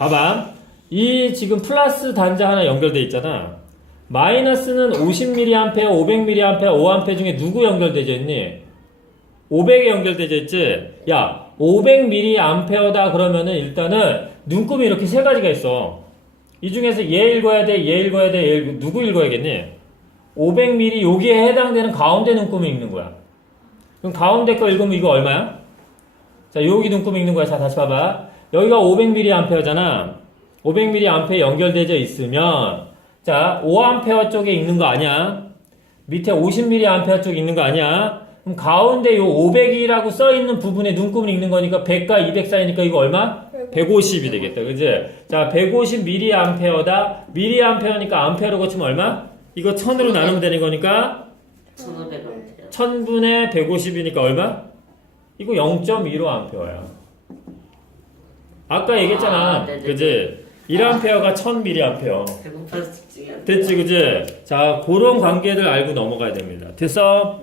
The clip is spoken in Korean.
봐봐. 이 지금 플러스 단자 하나 연결돼 있잖아. 마이너스는 50mA, 500mA, 5A 중에 누구 연결되어 있니? 500에 연결되어 있지? 야, 500mA다 그러면은 일단은 눈금이 이렇게 세 가지가 있어. 이 중에서 얘 읽어야 돼, 얘 읽어야 돼, 얘 읽... 누구 읽어야겠니? 500mm 여기에 해당되는 가운데 눈금을 읽는 거야. 그럼 가운데 거 읽으면 이거 얼마야? 자, 여기 눈금 읽는 거야. 자, 다시 봐봐. 여기가 500mA잖아. 500mA 연결되어 있으면, 자, 5A 쪽에 읽는 거 아니야? 밑에 50mA 쪽 읽는 거 아니야? 그럼 가운데 요 500이라고 써 있는 부분에 눈금을 읽는 거니까 100과 200 사이니까 이거 얼마? 150이 되겠다. 그지? 자, 150mA다. mA니까 암페어로 고치면 얼마? 이거 1000으로 나누면 되는 거니까 1500원대요. 1000분의 150이니까 얼마? 이거 0.15 암페어야. 아까 얘기했잖아. 아, 네네네. 그지? 1암페어가 1000mA. 배고파서 집중이 안 돼. 됐지, 그지? 자, 그런 관계들 알고 넘어가야 됩니다. 됐어?